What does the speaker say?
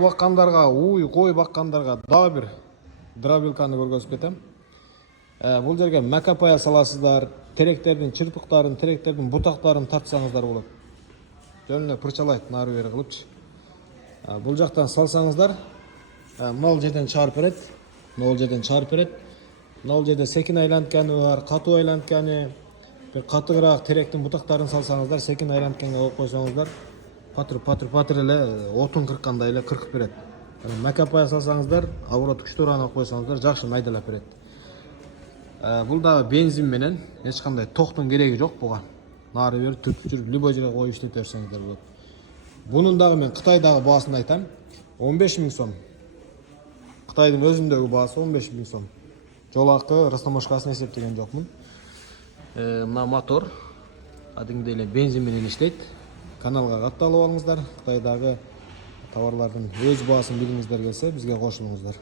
Баккандарга, кой баккандарга дагы бир дробилканы көргөзүп кетем. Бул жерге макапая саласыздар, теректердин чырпыктарын, теректердин бутактарын тартсаңыздар болот. Жөн эле пырчалайт нары бери кылыпчы. Бул жактан салсаңыздар, мынал жерден чыгарып берет. Мынал жерден чыгарып берет. Мынал жерде секин айлантканы бар, катуу айлантканы, бир катыгыраак теректин бутактарын салсаңыздар, секин айлантканга коюп койсоңуздар, патыр эле отун кырккандай эле кыркып берет. Макапая салсаңыздар, оборот күчтөрүн алып койсоңуздар, жакшы майдалап берет. Бул дагы бензин менен, эч кандай токтун кереги жок буга. Нары бери түртүп жүрүп, любой жерге коюп иштете берсеңиздер болот. Бунун дагы мен Кытайдагы баасын айтам. 15 000 сом. Кытайдын өзүндөгү баасы 15 000 сом. Жолакы, растаможкасын эсептеген жокмун. Мына мотор кадимгидей эле бензин менен иштейт. Каналга катталып алыңыздар. Кытайдагы товарлардын өз баасын билгиңиздер келсе, бизге кошулуңуздар.